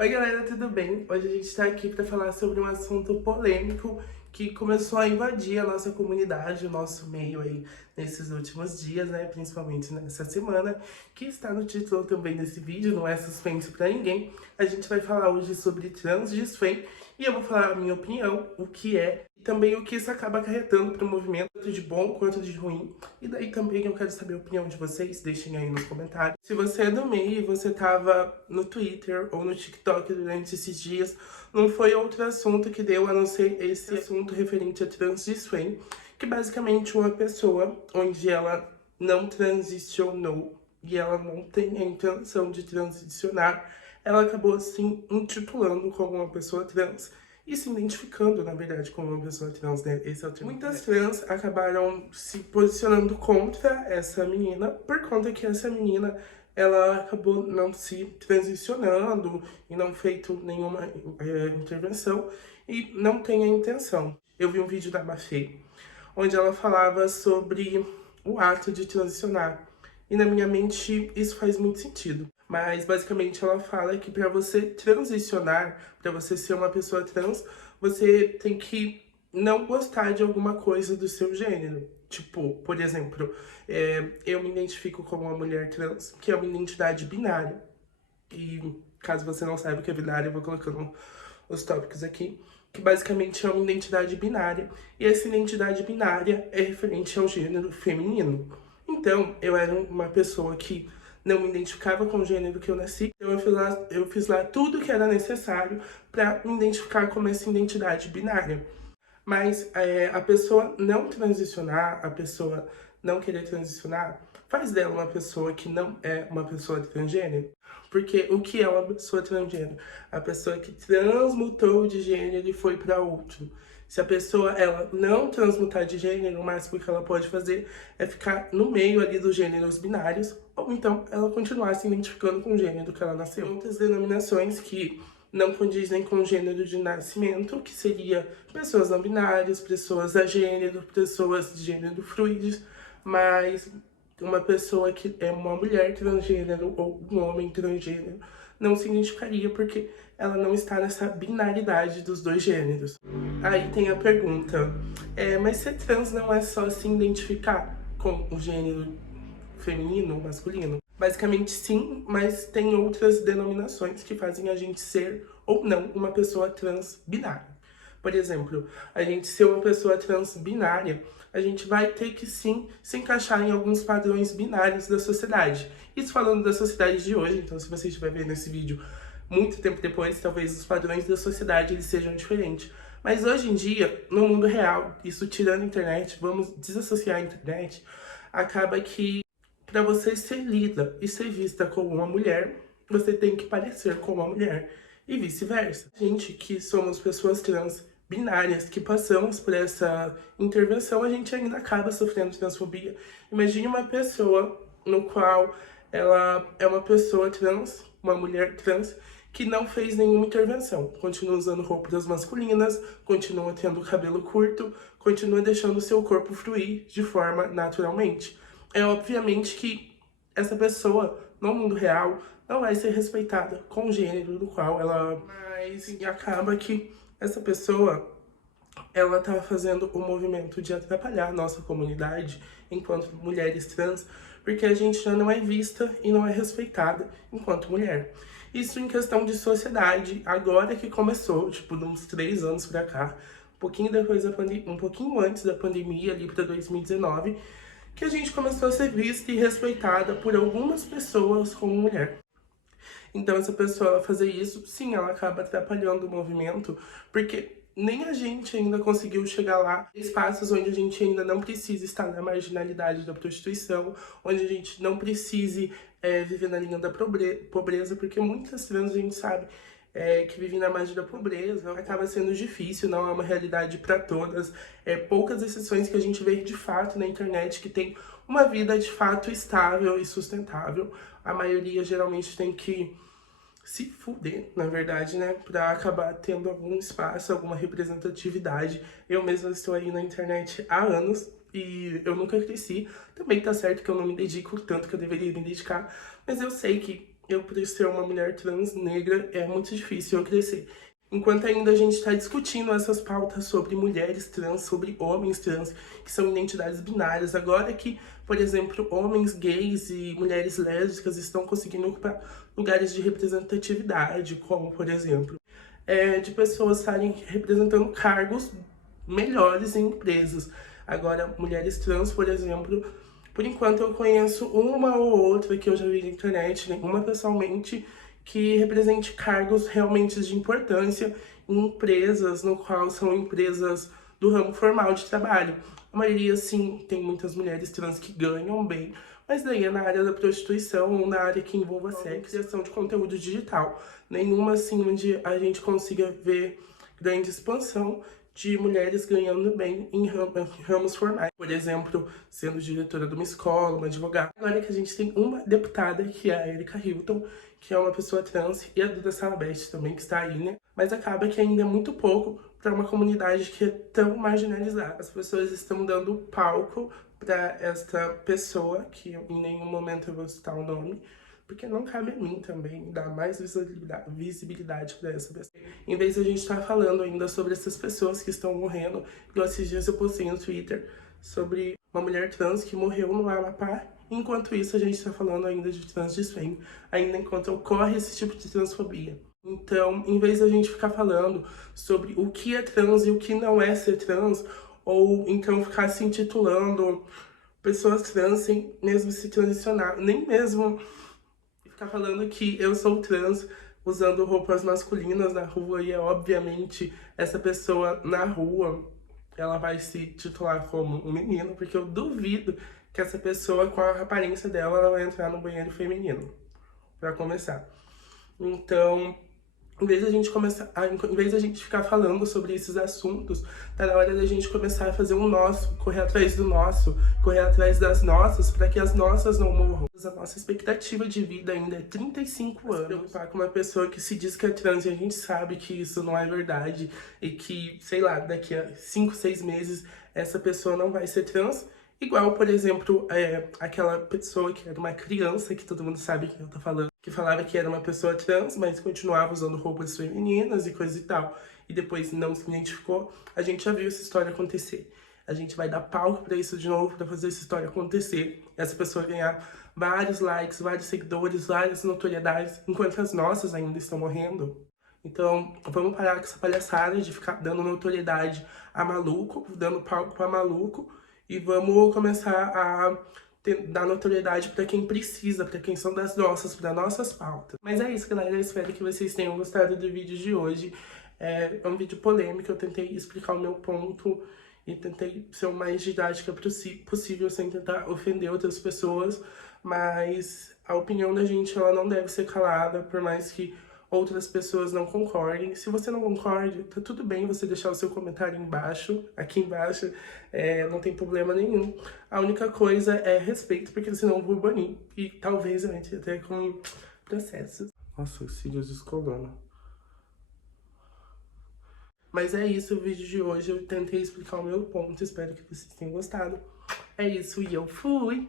Oi galera, tudo bem? Hoje a gente tá aqui para falar sobre um assunto polêmico que começou a invadir a nossa comunidade, o nosso meio aí nesses últimos dias, né? Principalmente nessa semana, que está no título também desse vídeo, não é suspense para ninguém. A gente vai falar hoje sobre Transdisfem e eu vou falar a minha opinião, o que é e também o que isso acaba acarretando para o movimento, tanto de bom quanto de ruim. E daí também eu quero saber a opinião de vocês, deixem aí nos comentários. Se você é do meio e você tava no Twitter ou no TikTok durante esses dias, não foi outro assunto que deu a não ser esse assunto referente a Transdisfem, que basicamente uma pessoa onde ela não transicionou e ela não tem a intenção de transicionar, ela acabou se intitulando como uma pessoa trans e se identificando, na verdade, como uma pessoa trans, né? Esse é o termo. Muitas trans acabaram se posicionando contra essa menina, por conta que essa menina, ela acabou não se transicionando e não feito nenhuma intervenção e não tem a intenção. Eu vi um vídeo da Mafê, onde ela falava sobre o ato de transicionar. E na minha mente isso faz muito sentido. Mas basicamente ela fala que para você transicionar, para você ser uma pessoa trans, você tem que não gostar de alguma coisa do seu gênero. Tipo, por exemplo, eu me identifico como uma mulher trans, que é uma identidade binária. E caso você não saiba o que é binária, eu vou colocando os tópicos aqui, que basicamente é uma identidade binária, e essa identidade binária é referente ao gênero feminino. Então, eu era uma pessoa que não me identificava com o gênero que eu nasci, então eu fiz lá tudo que era necessário para me identificar como essa identidade binária. Mas a pessoa não transicionar, a pessoa não querer transicionar, faz dela uma pessoa que não é uma pessoa transgênero. Porque o que é uma pessoa transgênero? A pessoa que transmutou de gênero e foi para outro. Se a pessoa ela não transmutar de gênero, o máximo que ela pode fazer é ficar no meio ali dos gêneros binários, ou então ela continuar se identificando com o gênero que ela nasceu. Muitas denominações que não condizem com o gênero de nascimento, que seria pessoas não binárias, pessoas agênero, pessoas de gênero fluides, mas uma pessoa que é uma mulher transgênero ou um homem transgênero não se identificaria porque ela não está nessa binaridade dos dois gêneros. Aí tem a pergunta, mas ser trans não é só se identificar com o gênero feminino ou masculino? Basicamente sim, mas tem outras denominações que fazem a gente ser ou não uma pessoa trans binária. Por exemplo, a gente ser uma pessoa trans binária, a gente vai ter que sim se encaixar em alguns padrões binários da sociedade. Isso falando da sociedade de hoje, então se você estiver vendo esse vídeo muito tempo depois, talvez os padrões da sociedade eles sejam diferentes. Mas hoje em dia, no mundo real, isso tirando a internet, vamos desassociar a internet, acaba que para você ser lida e ser vista como uma mulher, você tem que parecer como uma mulher e vice-versa. Gente que somos pessoas trans binárias, que passamos por essa intervenção, a gente ainda acaba sofrendo transfobia. Imagine uma pessoa no qual ela é uma pessoa trans, uma mulher trans, que não fez nenhuma intervenção. Continua usando roupas masculinas, continua tendo cabelo curto, continua deixando o seu corpo fluir de forma naturalmente. É obviamente que essa pessoa, no mundo real, não vai ser respeitada com o gênero do qual ela... Mas acaba que essa pessoa, ela tá fazendo o movimento de atrapalhar a nossa comunidade enquanto mulheres trans, porque a gente já não é vista e não é respeitada enquanto mulher. Isso em questão de sociedade, agora que começou, tipo, de uns 3 anos pra cá, um pouquinho depois da um pouquinho antes da pandemia, ali pra 2019, que a gente começou a ser vista e respeitada por algumas pessoas como mulher. Então, essa pessoa fazer isso, sim, ela acaba atrapalhando o movimento, porque nem a gente ainda conseguiu chegar lá, espaços onde a gente ainda não precisa estar na marginalidade da prostituição, onde a gente não precise viver na linha da pobreza, porque muitas trans a gente sabe que vivem na margem da pobreza, acaba sendo difícil, não é uma realidade para todas. Poucas exceções que a gente vê de fato na internet que tem uma vida de fato estável e sustentável. A maioria geralmente tem que se fuder, na verdade, né, pra acabar tendo algum espaço, alguma representatividade. Eu mesma estou aí na internet há anos e eu nunca cresci. Também tá certo que eu não me dedico o tanto que eu deveria me dedicar, mas eu sei que eu, por ser uma mulher trans negra, é muito difícil eu crescer. Enquanto ainda a gente está discutindo essas pautas sobre mulheres trans, sobre homens trans, que são identidades binárias, agora que, por exemplo, homens gays e mulheres lésbicas estão conseguindo ocupar lugares de representatividade, como, por exemplo, de pessoas estarem representando cargos melhores em empresas. Agora, mulheres trans, por exemplo, por enquanto eu conheço uma ou outra que eu já vi na internet, nenhuma pessoalmente, que represente cargos realmente de importância em empresas, no qual são empresas do ramo formal de trabalho. A maioria, sim, tem muitas mulheres trans que ganham bem, mas daí é na área da prostituição ou na área que envolva sexo, criação de conteúdo digital. Nenhuma, assim, onde a gente consiga ver grande expansão de mulheres ganhando bem em ramos formais. Por exemplo, sendo diretora de uma escola, uma advogada. Agora que a gente tem uma deputada, que é a Erika Hilton, que é uma pessoa trans, e a Duda Salabeste também, que está aí, né? Mas acaba que ainda é muito pouco para uma comunidade que é tão marginalizada. As pessoas estão dando palco para esta pessoa, que em nenhum momento eu vou citar o nome, porque não cabe a mim também dar mais visibilidade para essa pessoa. Em vez de a gente estar falando ainda sobre essas pessoas que estão morrendo, igual esses dias eu postei no Twitter sobre uma mulher trans que morreu no Amapá. Enquanto isso, a gente está falando ainda de transdesfêmio, ainda enquanto ocorre esse tipo de transfobia. Então, em vez de a gente ficar falando sobre o que é trans e o que não é ser trans, ou então ficar se intitulando pessoas trans sem mesmo se transicionar, nem mesmo ficar falando que eu sou trans usando roupas masculinas na rua e é obviamente essa pessoa na rua ela vai se titular como um menino, porque eu duvido que essa pessoa com a aparência dela ela vai entrar no banheiro feminino, pra começar. Então, em vez da gente começar, em vez da gente ficar falando sobre esses assuntos, tá na hora da gente começar a fazer o nosso, correr atrás do nosso, correr atrás das nossas, para que as nossas não morram. A nossa expectativa de vida ainda é 35 anos. Se preocupar com uma pessoa que se diz que é trans e a gente sabe que isso não é verdade e que, sei lá, daqui a 5, 6 meses essa pessoa não vai ser trans. Igual, por exemplo, aquela pessoa que era uma criança, que todo mundo sabe que eu tô falando, que falava que era uma pessoa trans, mas continuava usando roupas femininas e coisa e tal, e depois não se identificou. A gente já viu essa história acontecer. A gente vai dar palco pra isso de novo, pra fazer essa história acontecer. Essa pessoa ganhar vários likes, vários seguidores, várias notoriedades, enquanto as nossas ainda estão morrendo. Então, vamos parar com essa palhaçada de ficar dando notoriedade a maluco, dando palco pra maluco, e vamos começar a dar notoriedade para quem precisa, para quem são das nossas, para nossas pautas. Mas é isso, galera. Eu espero que vocês tenham gostado do vídeo de hoje. É um vídeo polêmico, eu tentei explicar o meu ponto e tentei ser o mais didática possível, sem tentar ofender outras pessoas, mas a opinião da gente, ela não deve ser calada, por mais que outras pessoas não concordem. Se você não concorda, tá tudo bem você deixar o seu comentário embaixo, aqui embaixo, não tem problema nenhum. A única coisa é respeito, porque senão eu vou banir. E talvez eu entre até com processos. Nossa, os cílios descolando. Mas é isso, o vídeo de hoje. Eu tentei explicar o meu ponto, espero que vocês tenham gostado. É isso, e eu fui!